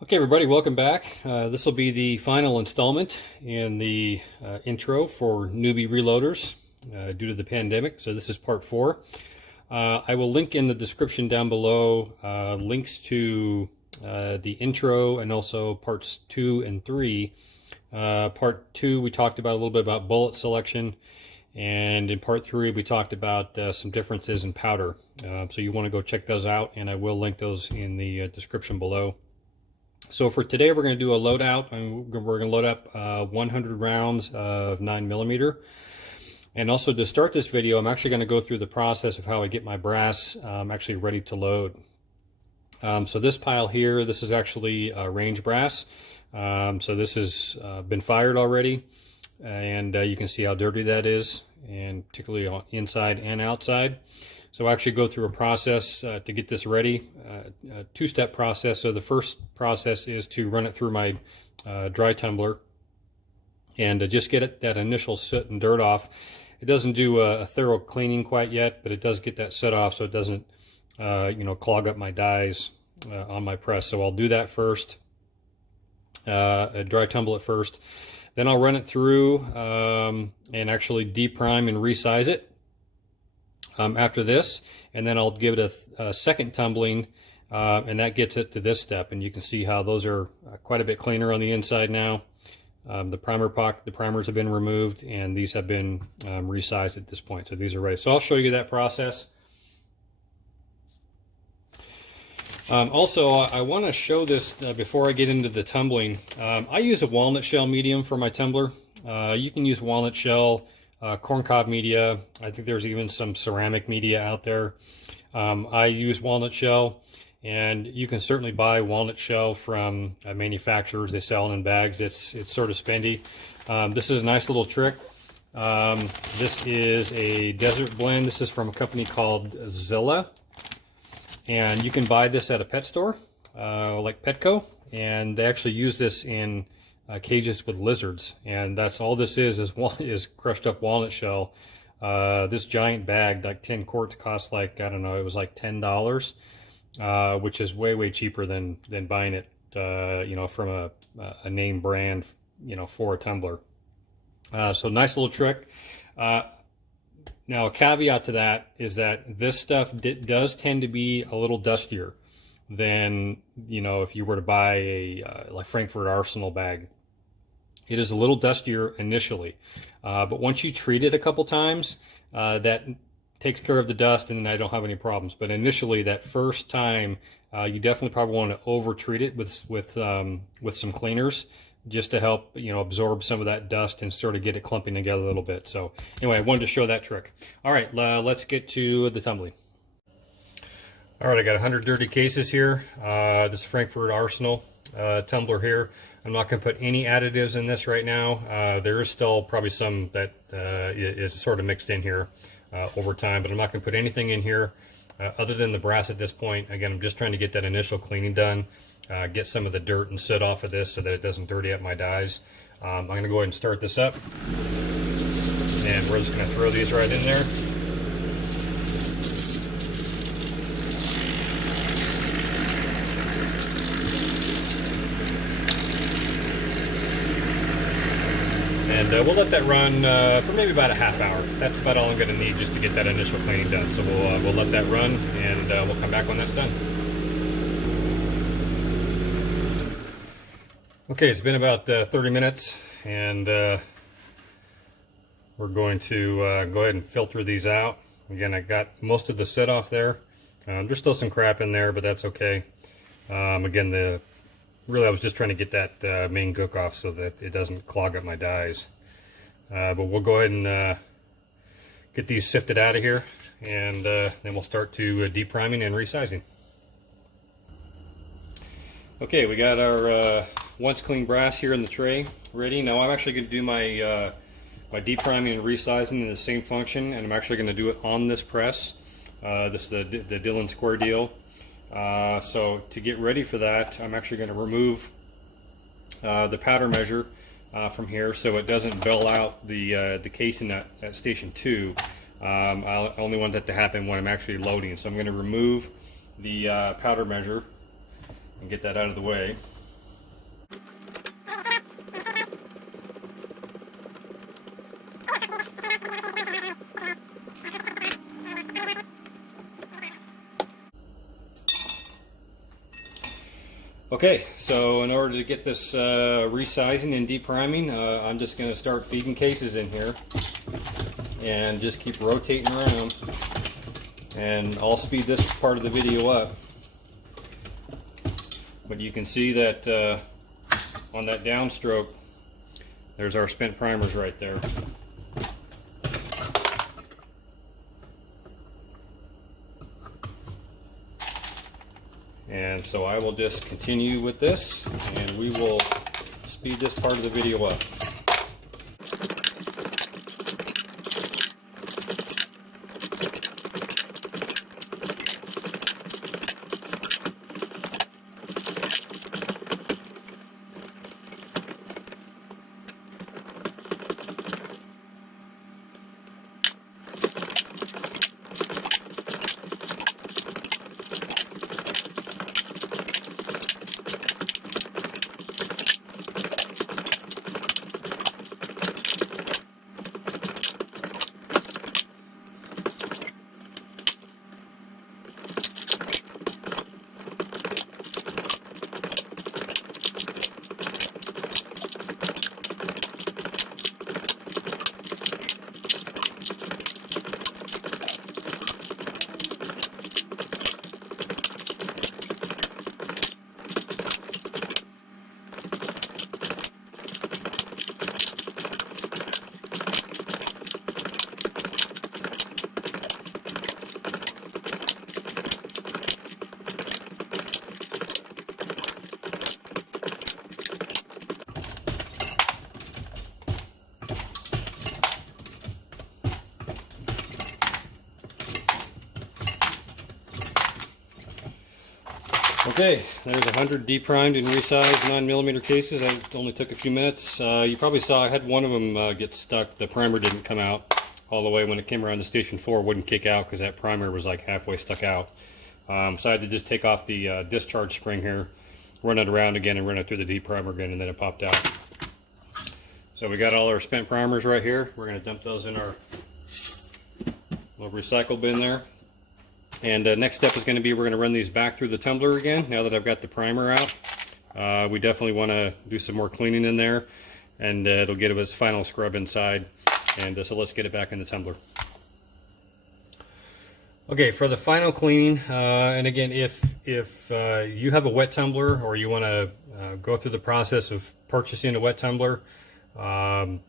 Okay, everybody, welcome back. This will be the final installment in the intro for newbie reloaders due to the pandemic. So this is part 4. I will link in the description down below links to the intro and also parts 2 and 3. Part 2, we talked about a little bit about bullet selection. And in part 3, we talked about some differences in powder. So you want to go check those out, and I will link those in the description below. So for today, we're going to do a loadout, and we're going to load up 100 rounds of 9mm. And also to start this video, I'm actually going to go through the process of how I get my brass actually ready to load. So this pile here, this is actually range brass. So this has been fired already, and you can see how dirty that is, and particularly on inside and outside. So I actually go through a process to get this ready, a two-step process. So the first process is to run it through my dry tumbler and just get that initial soot and dirt off. It doesn't do a thorough cleaning quite yet, but it does get that soot off so it doesn't clog up my dies on my press. So I'll do that first, dry tumble it first. Then I'll run it through and actually deprime and resize it. After this, and then I'll give it a second tumbling, and that gets it to this step. And you can see how those are quite a bit cleaner on the inside now. The primers have been removed, and these have been resized at this point. So these are ready. So I'll show you that process. Also, I want to show this before I get into the tumbling. I use a walnut shell medium for my tumbler. You can use walnut shell, corncob media. I think there's even some ceramic media out there. I use walnut shell, and you can certainly buy walnut shell from manufacturers. They sell it in bags. It's sort of spendy. This is a nice little trick. This is a desert blend. This is from a company called Zilla, and you can buy this at a pet store like Petco, and they actually use this in cages with lizards, and that's all this is crushed up walnut shell. This giant bag, like 10 quarts, costs like, I don't know, it was like $10, which is way cheaper than buying it from a name brand for a tumbler. So nice little trick. Now a caveat to that is that this stuff does tend to be a little dustier than if you were to buy a like Frankfurt Arsenal bag. It is a little dustier initially, but once you treat it a couple times, that takes care of the dust, and then I don't have any problems. But initially, that first time, you definitely probably want to over-treat it with some cleaners, just to help absorb some of that dust and sort of get it clumping together a little bit. So anyway, I wanted to show that trick. All right, let's get to the tumbling. All right, I got 100 dirty cases here. This is Frankfurt Arsenal tumbler here. I'm not going to put any additives in this right now. There is still probably some that is sort of mixed in here over time, but I'm not going to put anything in here other than the brass at this point. Again, I'm just trying to get that initial cleaning done, get some of the dirt and soot off of this so that it doesn't dirty up my dies. I'm going to go ahead and start this up, and we're just going to throw these right in there. And we'll let that run for maybe about a half hour. That's about all I'm going to need just to get that initial cleaning done. So we'll let that run, and we'll come back when that's done. Okay, it's been about 30 minutes, and we're going to go ahead and filter these out. Again, I got most of the soot off there. There's still some crap in there, but that's okay. Again, really, I was just trying to get that main gook off so that it doesn't clog up my dies. But we'll go ahead and get these sifted out of here, and then we'll start to depriming and resizing. Okay, we got our once clean brass here in the tray ready. Now I'm actually going to do my depriming and resizing in the same function, and I'm actually going to do it on this press. This is the Dillon Square Deal. So to get ready for that, I'm actually going to remove the powder measure from here so it doesn't bell out the casing at station 2. I only want that to happen when I'm actually loading. So I'm going to remove the powder measure and get that out of the way. Okay, so in order to get this resizing and depriming, I'm just going to start feeding cases in here and just keep rotating around, and I'll speed this part of the video up. But you can see that on that downstroke, there's our spent primers right there. And so I will just continue with this, and we will speed this part of the video up. Okay, there's 100 deprimed and resized 9mm cases. That only took a few minutes. You probably saw I had one of them get stuck. The primer didn't come out all the way. When it came around to station 4, it wouldn't kick out because that primer was like halfway stuck out. So I had to just take off the discharge spring here, run it around again, and run it through the deprimer again, and then it popped out. So we got all our spent primers right here. We're going to dump those in our little recycle bin there. And next step is going to be we're going to run these back through the tumbler again now that I've got the primer out. We definitely want to do some more cleaning in there, and it'll get its final scrub inside. And so let's get it back in the tumbler. Okay, for the final cleaning, and again, if you have a wet tumbler or you want to go through the process of purchasing a wet tumbler, you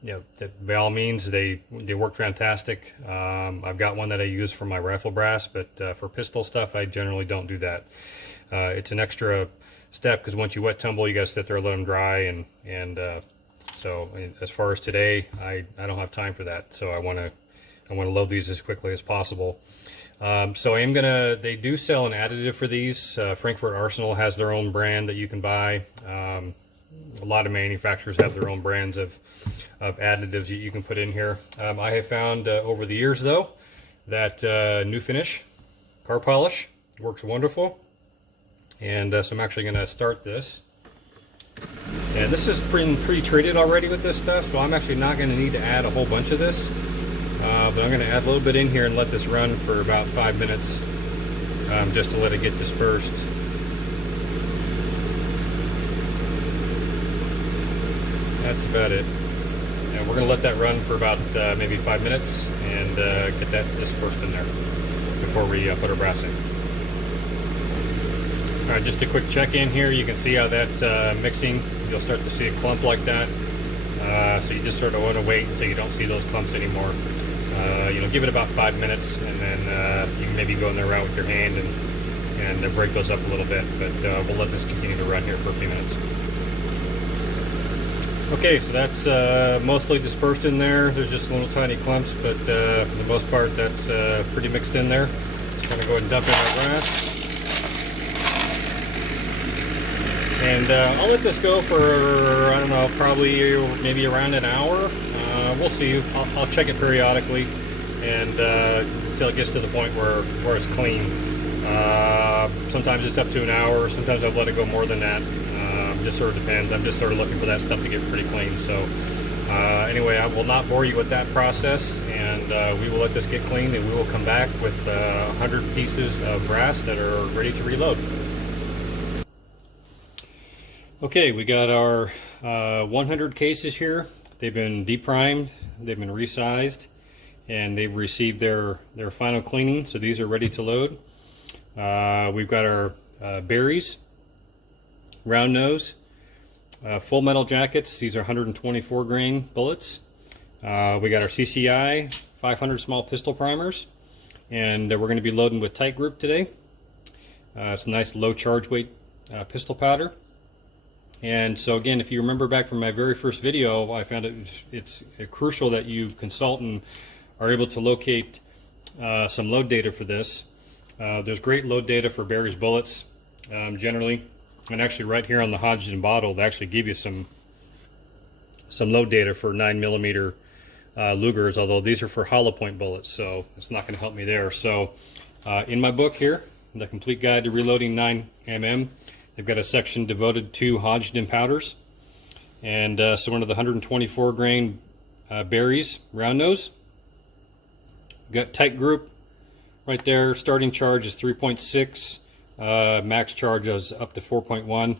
know, by all means, they work fantastic. I've got one that I use for my rifle brass, but for pistol stuff, I generally don't do that. It's an extra step because once you wet tumble, you got to sit there and let them dry, and so as far as today, I don't have time for that. So I want to load these as quickly as possible. So I am gonna. They do sell an additive for these. Frankfurt Arsenal has their own brand that you can buy. A lot of manufacturers have their own brands of additives that you can put in here. I have found over the years, though, that New Finish car polish works wonderful. And so I'm actually going to start this. And this is pre-treated already with this stuff, so I'm actually not going to need to add a whole bunch of this. But I'm going to add a little bit in here and let this run for about 5 minutes just to let it get dispersed. That's about it. And we're going to let that run for about maybe 5 minutes and get that dispersed in there before we put our brass in. All right, just a quick check-in here. You can see how that's mixing. You'll start to see a clump like that. So you just sort of want to wait until you don't see those clumps anymore. You know, give it about 5 minutes, and then you can maybe go in there around with your hand and break those up a little bit. But we'll let this continue to run here for a few minutes. Okay, so that's mostly dispersed in there. There's just little tiny clumps, but for the most part, that's pretty mixed in there. I'm going to go ahead and dump in our brass. And I'll let this go for, I don't know, probably maybe around an hour. We'll see. I'll check it periodically and until it gets to the point where it's clean. Sometimes it's up to an hour. Sometimes I've let it go more than that. Just sort of depends. I'm just sort of looking for that stuff to get pretty clean. So anyway, I will not bore you with that process, and we will let this get clean, and we will come back with 100 pieces of brass that are ready to reload. Okay, we got our 100 cases here. They've been deprimed, they've been resized, and they've received their final cleaning, so these are ready to load. We've got our berries, round nose, full metal jackets. These are 124 grain bullets. We got our CCI 500 small pistol primers, and we're going to be loading with tight group today. It's a nice low charge weight pistol powder. And so again, if you remember back from my very first video, I found it's crucial that you consult and are able to locate some load data for this. There's great load data for berries bullets generally, and actually right here on the Hodgdon bottle they actually give you some load data for 9mm Lugers, although these are for hollow point bullets, so it's not going to help me there. So in my book here, The Complete Guide to Reloading 9mm, they've got a section devoted to Hodgdon powders, and so under the 124 grain berries round nose, got tight group right there. Starting charge is 3.6, max charge is up to 4.1.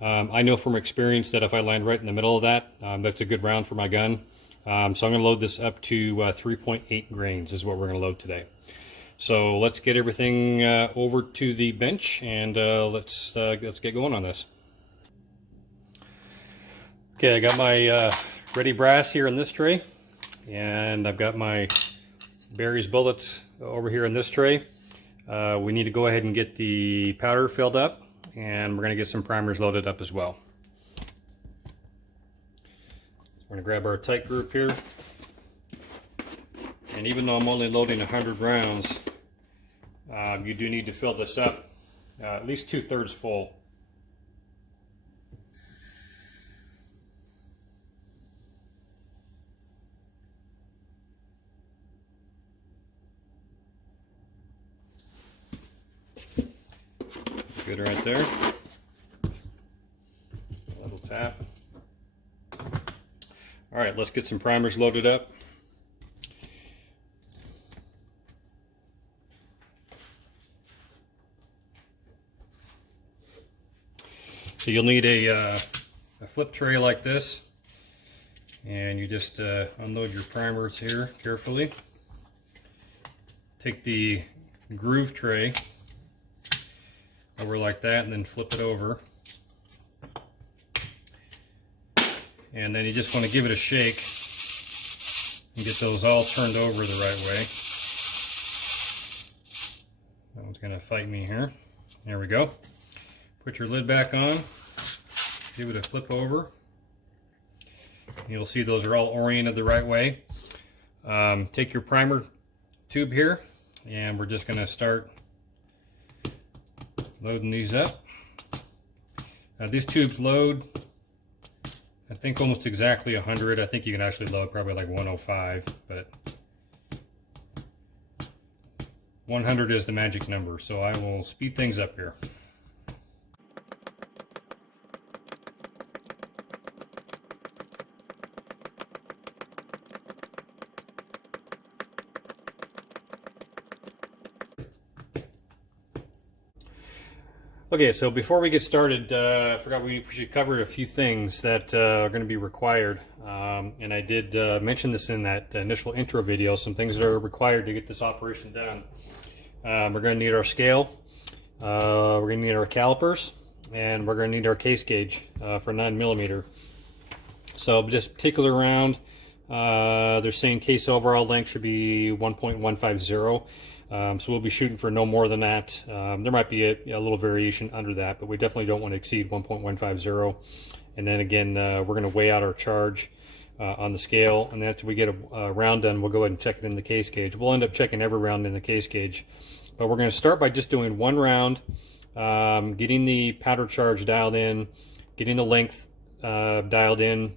I know from experience that if I land right in the middle of that, that's a good round for my gun. So I'm going to load this up to 3.8 grains is what we're going to load today. So let's get everything over to the bench, and let's get going on this. Okay, I got my ready brass here in this tray, and I've got my berries bullets over here in this tray. We need to go ahead and get the powder filled up, and we're going to get some primers loaded up as well. We're going to grab our tight group here, and even though I'm only loading 100 rounds, you do need to fill this up at least 2/3 full. Good right there. A little tap. All right, let's get some primers loaded up. So you'll need a flip tray like this, and you just unload your primers here carefully. Take the groove tray over like that, and then flip it over. And then you just want to give it a shake and get those all turned over the right way. That one's going to fight me here. There we go. Put your lid back on, give it a flip over. You'll see those are all oriented the right way. Take your primer tube here, and we're just going to start loading these up. Now these tubes load, I think, almost exactly 100. I think you can actually load probably like 105, but 100 is the magic number, so I will speed things up here. Okay, so before we get started, I forgot we should cover a few things that are going to be required. And I did mention this in that initial intro video, some things that are required to get this operation done. We're going to need our scale, we're going to need our calipers, and we're going to need our case gauge for 9mm. So this particular round, they're saying case overall length should be 1.150. So we'll be shooting for no more than that. There might be a little variation under that, but we definitely don't want to exceed 1.150. And then again, we're going to weigh out our charge on the scale, and then after we get a round done, we'll go ahead and check it in the case gauge. We'll end up checking every round in the case gauge, but we're going to start by just doing one round, getting the powder charge dialed in, getting the length dialed in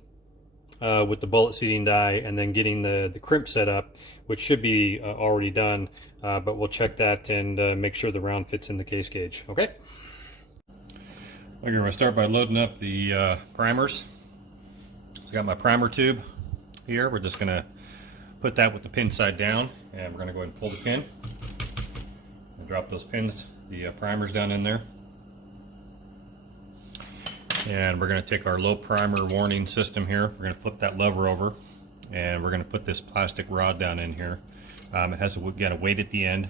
with the bullet seating die, and then getting the crimp set up, which should be already done, but we'll check that and make sure the round fits in the case gauge. Okay. Okay, we're going to start by loading up the primers. So I got my primer tube here. We're just going to put that with the pin side down, and we're going to go ahead and pull the pin and drop those pins, the primers, down in there. And we're going to take our low primer warning system here. We're going to flip that lever over, and we're going to put this plastic rod down in here. It has got a weight at the end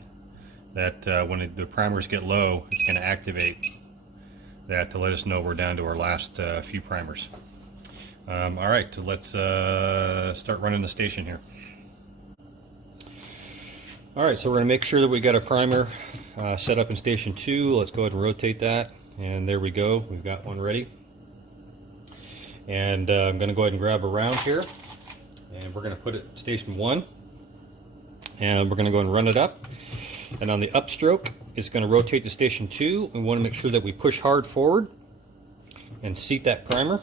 that when the primers get low, it's going to activate that to let us know we're down to our last few primers. All right, so let's start running the station here. All right, so we're going to make sure that we got a primer set up in station 2. Let's go ahead and rotate that, and there we go. We've got one ready. And I'm going to go ahead and grab a round here, and we're going to put it in station 1, and we're going to go and run it up. And on the upstroke, it's going to rotate to station 2. We want to make sure that we push hard forward and seat that primer.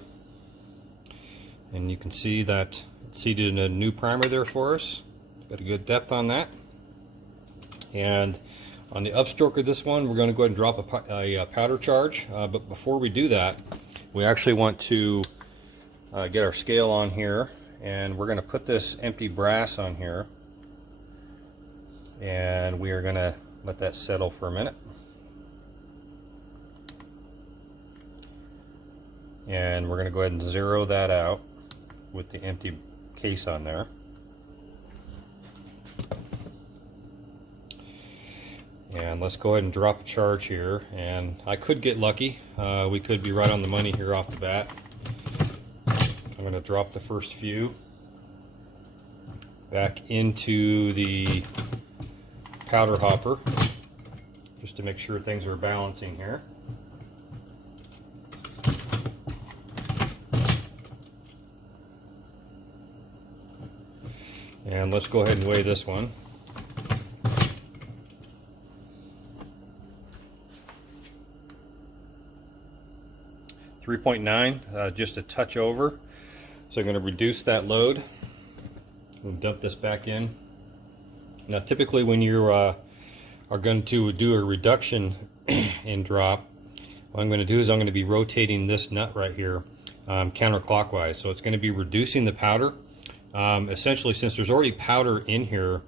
And you can see that it's seated in a new primer there for us. Got a good depth on that. And on the upstroke of this one, we're going to go ahead and drop a powder charge. But before we do that, we actually want to get our scale on here, and we're going to put this empty brass on here, and we are going to let that settle for a minute. And we're going to go ahead and zero that out with the empty case on there. And let's go ahead and drop a charge here, and I could get lucky. We could be right on the money here off the bat. I'm going to drop the first few back into the powder hopper just to make sure things are balancing here. And let's go ahead and weigh this one. 3.9, just a touch over. So I'm going to reduce that load. We'll dump this back in. Now typically when you are going to do a reduction in drop, what I'm going to do is I'm going to be rotating this nut right here counterclockwise. So it's going to be reducing the powder. Essentially, since there's already powder in here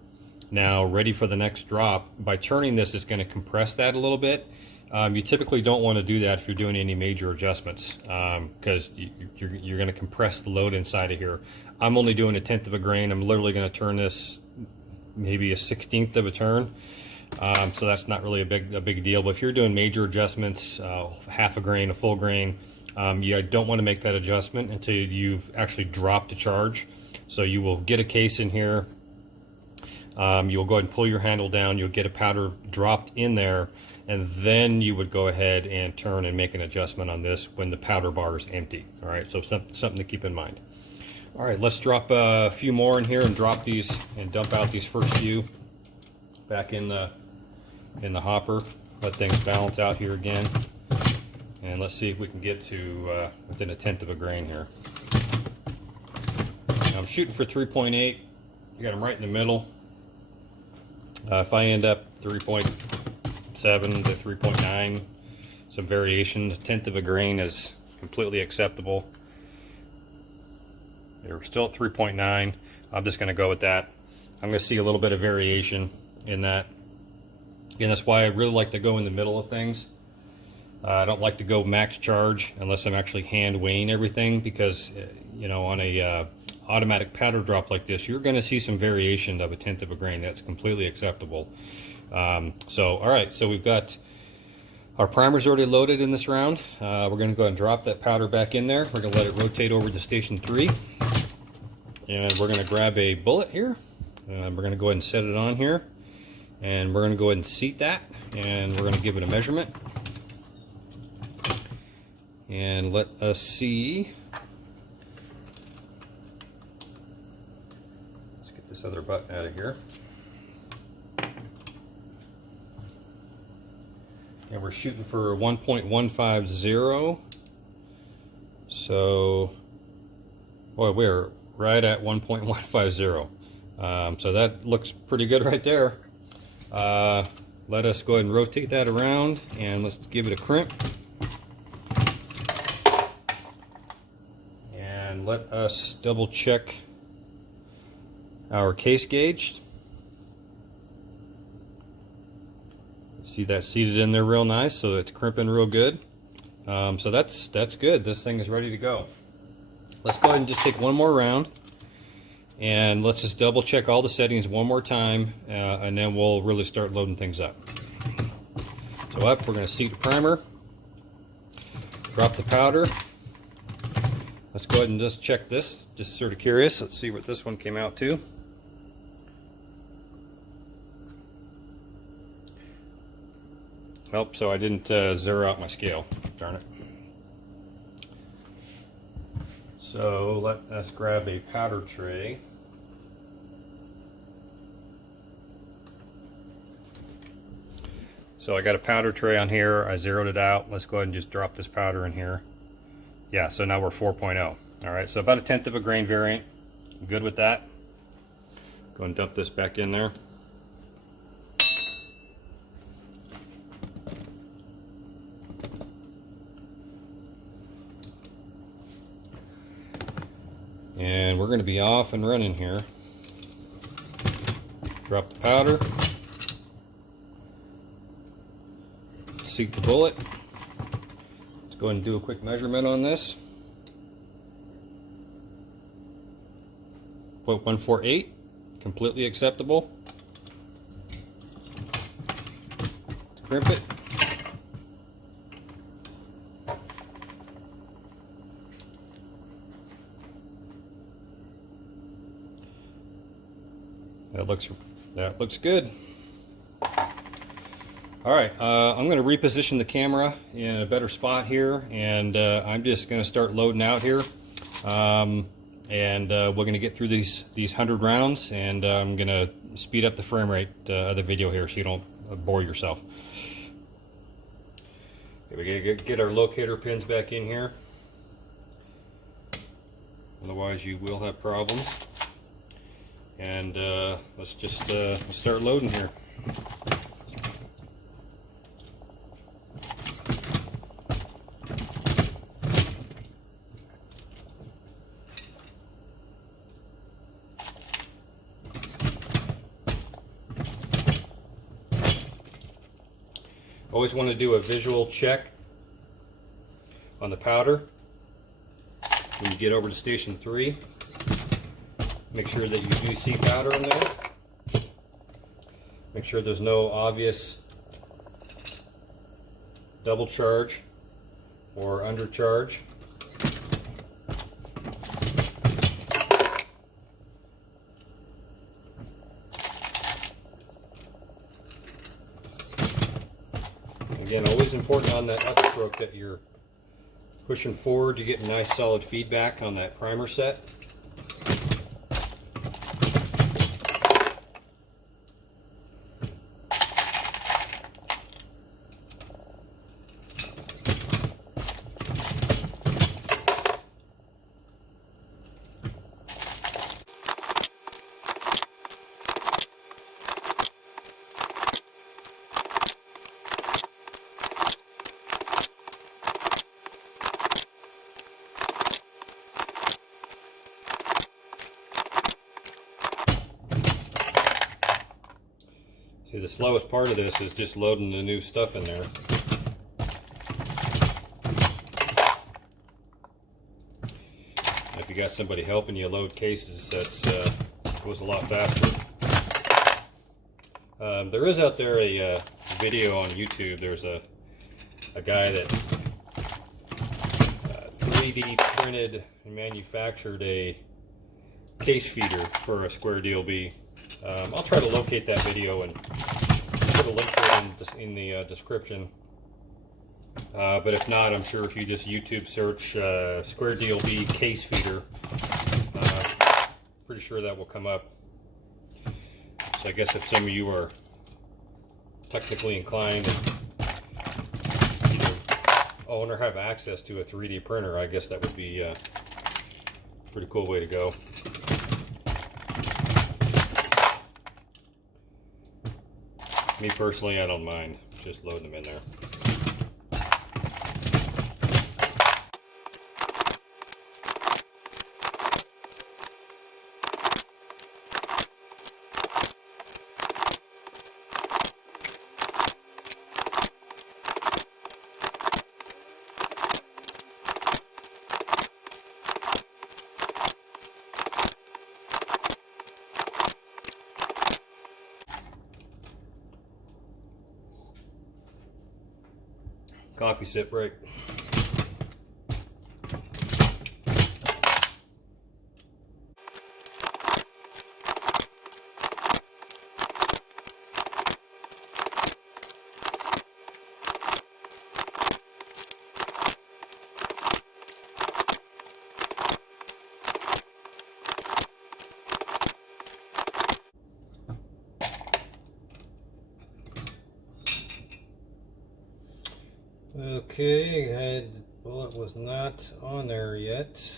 now ready for the next drop, by turning this, it's going to compress that a little bit. You typically don't want to do that if you're doing any major adjustments, because you're going to compress the load inside of here. I'm only doing 1/10 of a grain. I'm literally going to turn this maybe 1/16 of a turn, so that's not really a big deal. But if you're doing major adjustments, half a grain, a full grain, you don't want to make that adjustment until you've actually dropped a charge. So you will get a case in here. You'll go ahead and pull your handle down. You'll get a powder dropped in there, and then you would go ahead and turn and make an adjustment on this when the powder bar is empty. All right, so something to keep in mind. All right, let's drop a few more in here and drop these and dump out these first few back in the hopper. Let things balance out here again, and let's see if we can get to within 1/10 of a grain here. I'm shooting for 3.8. I got them right in the middle. If I end up 3.7 to 3.9, some variation, 1/10 of a grain is completely acceptable. We're still at 3.9. I'm just going to go with that. I'm going to see a little bit of variation in that. Again, that's why I really like to go in the middle of things. I don't like to go max charge unless I'm actually hand weighing everything, because you know, on a automatic powder drop like this, you're going to see some variation of 1/10 of a grain. That's completely acceptable. So all right, so we've got our primers already loaded in this round. We're going to go ahead and drop that powder back in there. We're going to let it rotate over to station 3, and we're going to grab a bullet here. We're going to go ahead and set it on here, and we're going to go ahead and seat that, and we're going to give it a measurement. And let us see. Let's get this other button out of here. And we're shooting for 1.150. So, boy, we're right at 1.150. So that looks pretty good right there. Let us go ahead and rotate that around, and let's give it a crimp. And let us double check our case gauge. See that seated in there real nice, so it's crimping real good. So that's good. This thing is ready to go. Let's go ahead and just take one more round, and let's just double check all the settings one more time, and then we'll really start loading things up. So up, we're going to seat the primer, drop the powder. Let's go ahead and just check this, just sort of curious. Let's see what this one came out to. Oh, so I didn't zero out my scale, darn it. So let us grab a powder tray. So I got a powder tray on here, I zeroed it out. Let's go ahead and just drop this powder in here. Yeah, so now we're 4.0. All right, so about 1/10 of a grain variant. I'm good with that. Go and dump this back in there. And we're going to be off and running here. Drop the powder. Seat the bullet. Let's go ahead and do a quick measurement on this. 0.148, completely acceptable. Let's crimp it. That looks good. All right, I'm going to reposition the camera in a better spot here, and I'm just going to start loading out here. We're going to get through these 100 rounds, and I'm going to speed up the frame rate of the video here so you don't bore yourself. Okay, we got to get our locator pins back in here. Otherwise you will have problems. And let's just start loading here. Always want to do a visual check on the powder when you get over to station 3. Make sure that you do see powder in there. Make sure there's no obvious double charge or undercharge. Again, always important on that upstroke that you're pushing forward to get nice solid feedback on that primer set. See, the slowest part of this is just loading the new stuff in there. If you got somebody helping you load cases, that goes a lot faster. There is out there a video on YouTube. There's a guy that 3D printed and manufactured a case feeder for a square DLB. I'll try to locate that video and put a link to it in the description. But if not, I'm sure if you just YouTube search square DLB case feeder, pretty sure that will come up. So I guess if some of you are technically inclined to own or have access to a 3D printer, I guess that would be a pretty cool way to go. Me personally, I don't mind just loading them in there. coffee sip break. Okay, the bullet was not on there yet.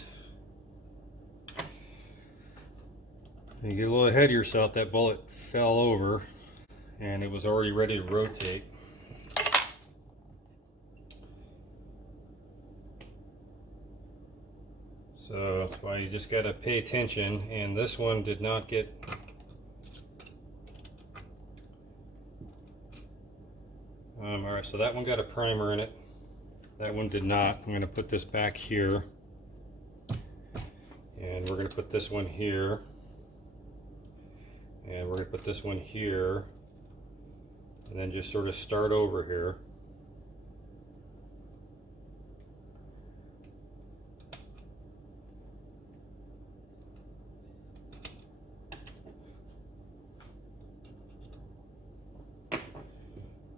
You get a little ahead of yourself, that bullet fell over and it was already ready to rotate. So that's why you just got to pay attention, and this one did not get alright, so that one got a primer in it. That one did not. I'm going to put this back here. And we're going to put this one here. And we're going to put this one here. And then just sort of start over here.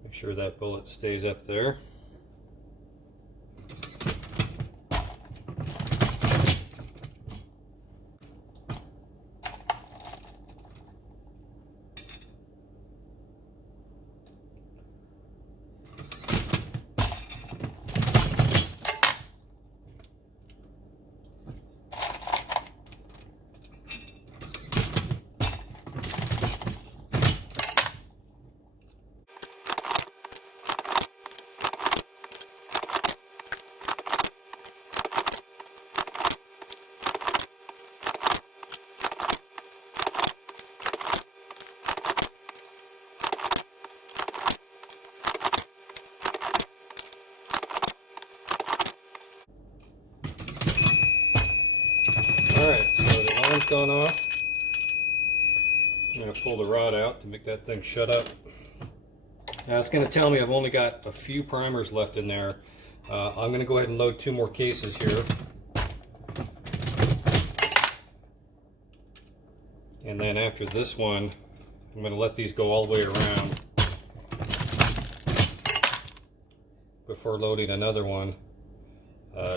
Make sure that bullet stays up there. Alright, so the alarm's gone off. I'm going to pull the rod out to make that thing shut up. Now it's going to tell me I've only got a few primers left in there. I'm going to go ahead and load 2 more cases here. And then after this one, I'm going to let these go all the way around before loading another one.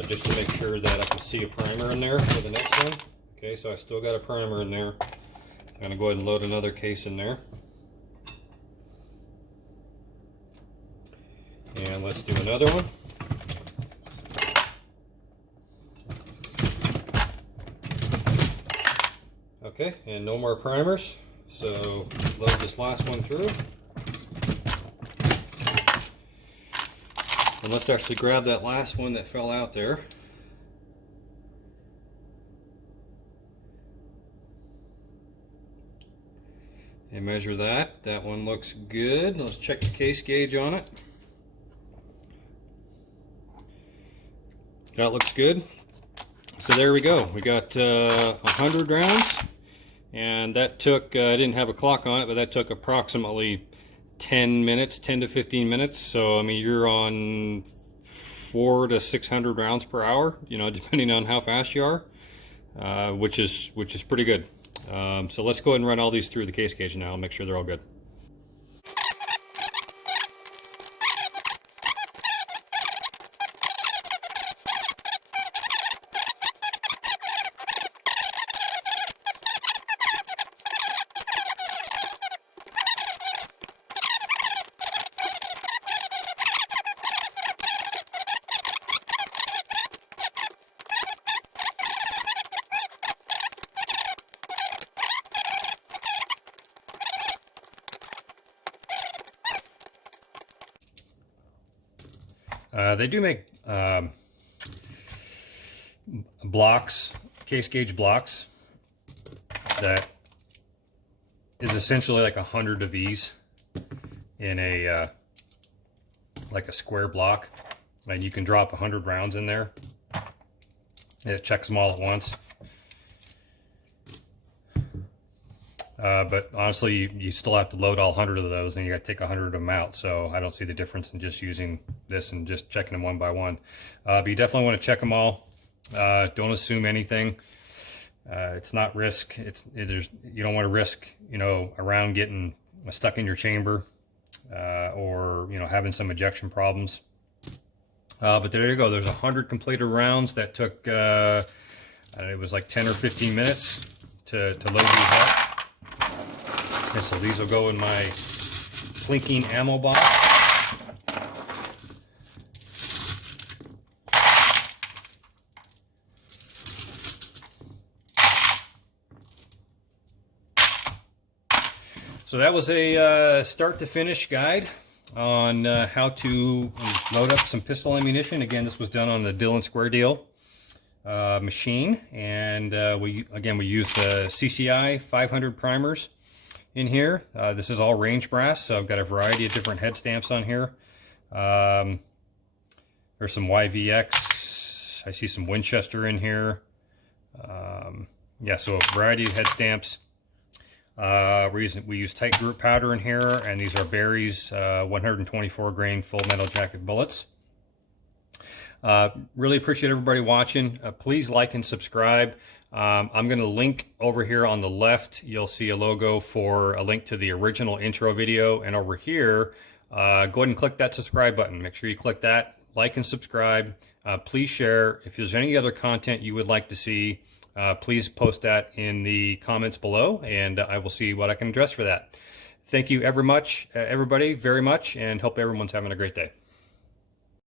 Just to make sure that I can see a primer in there for the next one. Okay, so I still got a primer in there. I'm going to go ahead and load another case in there. And let's do another one. Okay, and no more primers. So load this last one through. And let's actually grab that last one that fell out there. And measure that. That one looks good. Let's check the case gauge on it. That looks good. So there we go. We got 100 rounds. And that took, I didn't have a clock on it, but that took approximately 10 minutes, 10 to 15 minutes. So I mean, you're on 400 to 600 rounds per hour, you know, depending on how fast you are, which is pretty good. So let's go ahead and run all these through the case gauge now and make sure they're all good. They do make blocks, case gauge blocks, that is essentially like 100 of these in a like a square block, and you can drop 100 rounds in there and it checks them all at once. But honestly, you still have to load all 100 of those, and you got to take 100 of them out. So I don't see the difference in just using this and just checking them one by one. But you definitely want to check them all. Don't assume anything. It's not risk. You don't want to risk, around getting stuck in your chamber, or having some ejection problems. But there you go. There's 100 completed rounds that took. It was like 10 or 15 minutes to load these up. And so these will go in my plinking ammo box. So that was a start to finish guide on how to load up some pistol ammunition. Again, this was done on the Dillon Square Deal machine, and we used the CCI 500 primers in here. This is all range brass, so I've got a variety of different head stamps on here. There's some YVX. I see some Winchester in here. Yeah, so a variety of head stamps. We use tight group powder in here, and these are Barry's 124 grain full metal jacket bullets. Really appreciate everybody watching. Please like and subscribe. I'm going to link over here on the left. You'll see a logo for a link to the original intro video, and over here, go ahead and click that subscribe button. Make sure you click that, like and subscribe. Please share. If there's any other content you would like to see, please post that in the comments below, and I will see what I can address for that. Thank you everybody very much, and hope everyone's having a great day.